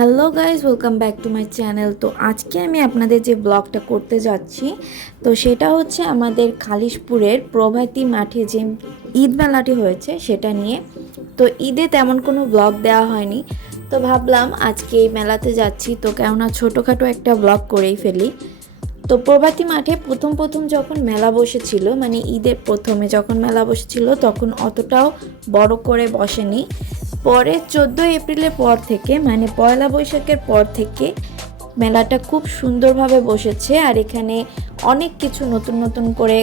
Hello guys welcome back to my channel. তো আজকে আমি আপনাদের যে ব্লগটা করতে যাচ্ছি, তো সেটা হচ্ছে আমাদের খালিশপুরের প্রভাতী মাঠে যে ঈদ মেলাটি হয়েছে, সেটা নিয়ে। তো ঈদে তেমন কোনো ব্লগ দেওয়া হয়নি। তো ভাবলাম আজকে এই মেলাতে যাচ্ছি, তো কেননা ছোটোখাটো একটা ব্লগ করেই ফেলি। তো প্রভাতী মাঠে প্রথম প্রথম যখন মেলা বসেছিল মানে ঈদের প্রথমে যখন মেলা বসেছিল, তখন অতটাও বড় করে বসেনি। পরে চোদ্দোই এপ্রিলের পর থেকে মানে পয়লা বৈশাখের পর থেকে মেলাটা খুব সুন্দরভাবে বসেছে। আর এখানে অনেক কিছু নতুন নতুন করে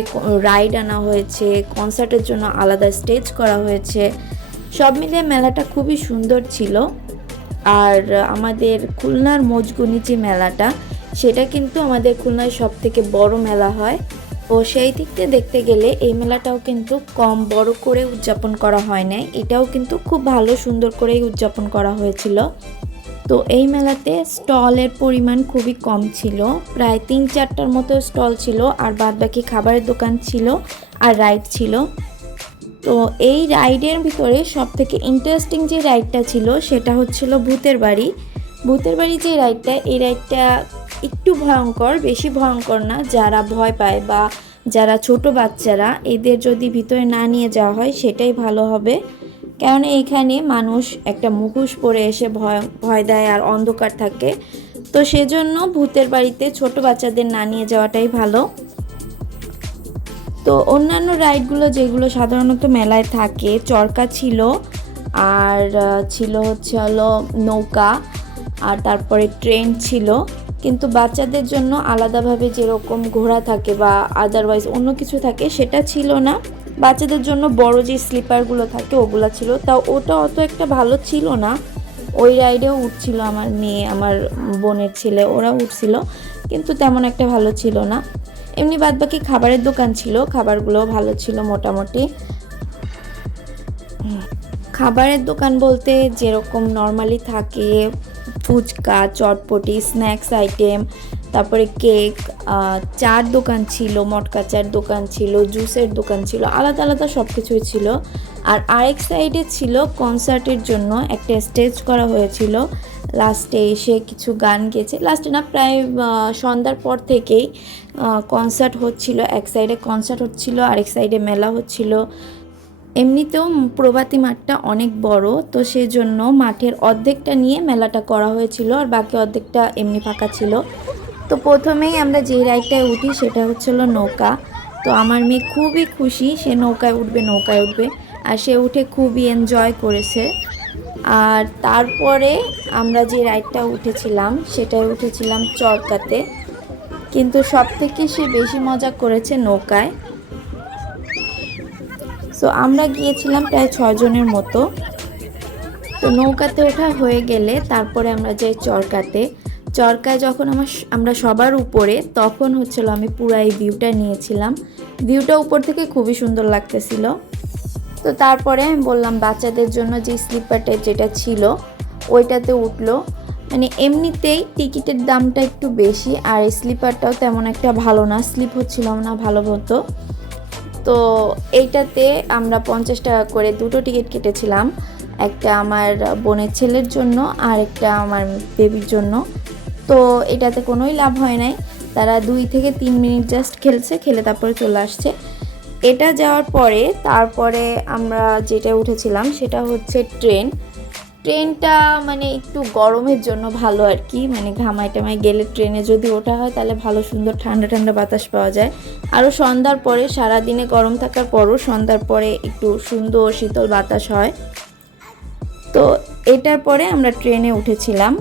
রাইড আনা হয়েছে, কনসার্টের জন্য আলাদা স্টেজ করা হয়েছে। সব মিলিয়ে মেলাটা খুবই সুন্দর ছিল। আর আমাদের খুলনার মজগুনি যে মেলাটা, সেটা কিন্তু আমাদের খুলনায় সব থেকে বড় মেলা হয়। ও সেই দিক থেকে দেখতে গেলে এই মেলাটাও কিন্তু কম বড় করে উদযাপন করা হয় না এটাও কিন্তু খুব ভালো সুন্দর করেই উদযাপন করা হয়েছিল। তো এই মেলাতে স্টলের পরিমাণ খুবই কম ছিল। প্রায় তিন চারটার মতো স্টল ছিল, আর বাদ বাকি খাবারের দোকান ছিল আর রাইড ছিল। তো এই রাইডের ভিতরে সব থেকে ইন্টারেস্টিং যে রাইডটা ছিল সেটা হচ্ছিল ভূতের বাড়ি। ভূতের বাড়ি যে রাইডটা, এই রাইডটা একটু ভয়ঙ্কর, বেশি ভয়ঙ্কর না, যারা ভয় পায় বা যারা ছোট বাচ্চারা, এদের যদি ভিতরে না নিয়ে যাওয়া হয়, সেটাই ভালো হবে। কেননা এখানে মানুষ একটা মুখোশ পরে এসে ভয় ভয় দেয় আর অন্ধকার থাকে। তো সেজন্য ভূতের বাড়িতে ছোট বাচ্চাদের না নিয়ে যাওয়াটাই ভালো। তো অন্যান্য রাইডগুলো যেগুলো সাধারণত মেলায় থাকে, চরকা ছিল, আর ছিল হচ্ছে হলো নৌকা, আর তারপরে ট্রেন ছিল। কিন্তু বাচ্চাদের জন্য আলাদাভাবে যেরকম ঘোড়া থাকে বা আদারওয়াইজ অন্য কিছু থাকে, সেটা ছিল না। বাচ্চাদের জন্য বড় যে স্লিপারগুলো থাকে, ওগুলো ছিল। তা ওটা অত একটা ভালো ছিল না। ওই রাইডেও উঠছিল আমার মেয়ে, আমার বোনের ছেলে, ওরা উঠছিল। কিন্তু তেমন একটা ভালো ছিল না। এমনি বাদবাকি খাবারের দোকান ছিল, খাবারগুলোও ভালো ছিল মোটামুটি। খাবারের দোকান বলতে যেরকম নর্মালি থাকে ফুচকা, চটপটি, স্ন্যাক্স আইটেম, তারপরে কেক চার দোকান ছিল, মটকা চার দোকান ছিল, জুসের দোকান ছিল, আলাদা আলাদা সব কিছুই ছিল। আর আরেক সাইডে ছিল কনসার্টের জন্য একটা স্টেজ করা হয়েছিল। লাস্টে এসে কিছু গান গেয়েছে লাস্টে না, প্রায় সন্ধ্যার পর থেকেই কনসার্ট হচ্ছিল। এক সাইডে কনসার্ট হচ্ছিল, আরেক সাইডে মেলা হচ্ছিল। এমনিতেও প্রভাতী মাঠটা অনেক বড়, তো সেজন্য মাঠের অর্ধেকটা নিয়ে মেলাটা করা হয়েছিল আর বাকি অর্ধেকটা এমনি ফাঁকা ছিল। তো প্রথমেই আমরা যে রাইডটায় উঠি সেটা হচ্ছিল নৌকা। তো আমার মেয়ে খুবই খুশি, সে নৌকায় উঠবে নৌকায় উঠবে আর সে উঠে খুবই এনজয় করেছে। আর তারপরে আমরা যে রাইডটা উঠেছিলাম সেটায় উঠেছিলাম চরকাতে। কিন্তু সব থেকে সে বেশি মজা করেছে নৌকায়। সো আমরা গিয়েছিলাম প্রায় ছজনের মতো। তো নৌকাতে ওঠা হয়ে গেলে তারপরে আমরা যাই চরকাতে। চরকায় যখন আমার আমরা সবার উপরে, তখন হচ্ছিল আমি পুরো এই ভিউটা নিয়েছিলাম। ভিউটা উপর থেকে খুবই সুন্দর লাগতেছিল। তো তারপরে আমি বললাম, বাচ্চাদের জন্য যে স্লিপারটা যেটা ছিল, ওইটাতে উঠল। মানে এমনিতেই টিকিটের দামটা একটু বেশি, আর স্লিপারটাও তেমন একটা ভালো না। স্লিপ হচ্ছিল না ভালো মতো। তো এইটাতে আমরা পঞ্চাশ টাকা করে দুটো টিকিট কেটেছিলাম। একটা আমার বোনের ছেলের জন্য আর একটা আমার বেবির জন্য। তো এটাতে কোনোই লাভ হয় নাই। তারা দুই থেকে তিন মিনিট জাস্ট খেলছে, খেলে তারপরে চলে আসছে। এটা যাওয়ার পরে তারপরে আমরা যেটা উঠেছিলাম সেটা হচ্ছে ট্রেন। ট্রেনটা মানে একটু গরমের জন্য ভালো আর কি। মানে ঘামাই টামাই গেলে ট্রেনে যদি ওঠা হয়, তাহলে ভালো সুন্দর ঠান্ডা ঠান্ডা বাতাস পাওয়া যায়। আরও সন্ধ্যার পরে, সারাদিনে গরম থাকার পরও সন্ধ্যার পরে একটু সুন্দর শীতল বাতাস হয়। তো এটার পরে আমরা ট্রেনে উঠেছিলাম।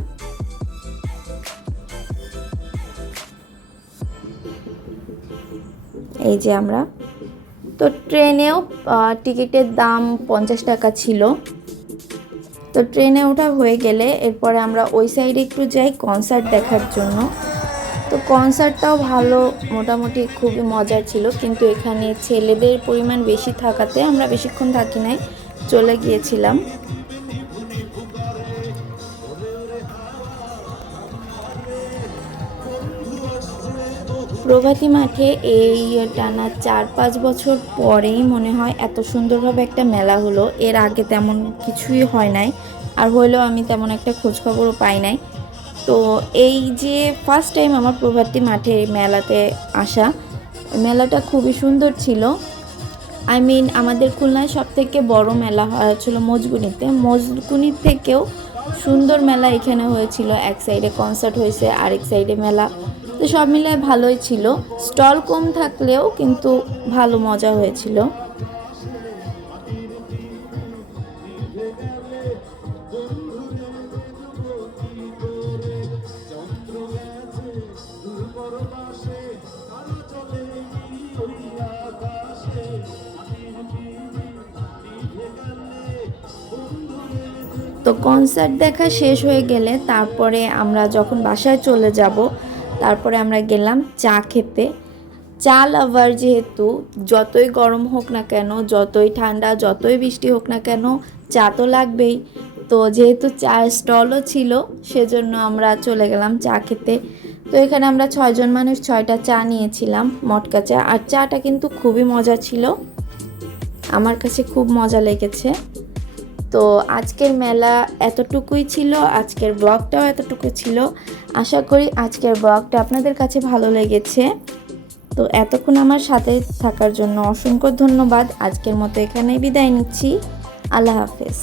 এই যে আমরা। তো ট্রেনেও টিকিটের দাম পঞ্চাশ টাকা ছিল। তো ট্রেনে ওঠা হয়ে গেলে এরপরে আমরা ওই সাইডে একটু যাই কনসার্ট দেখার জন্য। তো কনসার্টটাও ভালো, মোটামুটি খুবই মজার ছিল। কিন্তু এখানে ছেলেদের পরিমাণ বেশি থাকাতে আমরা বেশিক্ষণ থাকি নাই, চলে গিয়েছিলাম। প্রভাতী মাঠে এই টানা চার পাঁচ বছর পরেই মনে হয় এত সুন্দরভাবে একটা মেলা হলো। এর আগে তেমন কিছুই হয় নাই। আর হইলেও আমি তেমন একটা খোঁজখবরও পাই নাই। তো এই যে ফার্স্ট টাইম আমার প্রভাতী মাঠে মেলাতে আসা, মেলাটা খুবই সুন্দর ছিল। আই মিন আমাদের খুলনায় সব থেকে বড় মেলা হয়েছিল মজগুনিতে। মজগুনির থেকেও সুন্দর মেলা এখানে হয়েছিল। এক সাইডে কনসার্ট হয়েছে, আরেক সাইডে মেলা। তো সব মিলে ভালোই ছিল। স্টল কম থাকলেও কিন্তু ভালো মজা হয়েছিল। তো কনসার্ট দেখা শেষ হয়ে গেলে তারপরে আমরা যখন বাসায় চলে যাব তারপরে আমরা গেলাম চা খেতে। চা লাভার যেহেতু, যতই গরম হোক না কেন, যতই ঠান্ডা, যতই বৃষ্টি হোক না কেন, চা তো লাগবেই। তো যেহেতু চা স্টলও ছিল, সেজন্য আমরা চলে গেলাম চা খেতে। তো এখানে আমরা ছয়জন মানুষ ছয়টা চা নিয়েছিলাম, মটকা চা। আর চাটা কিন্তু খুবই মজা ছিল। আমার কাছে খুব মজা লেগেছে। তো আজকের মেলা এতটুকুই ছিল, আজকের ব্লগটাও এতটুকু ছিল। আশা করি আজকের ব্লগটা আপনাদের কাছে ভালো লেগেছে। তো এতক্ষণ আমার সাথে থাকার জন্য অসংখ্য ধন্যবাদ। আজকের মতো এখানেই বিদায় নিচ্ছি। আল্লাহ হাফেজ।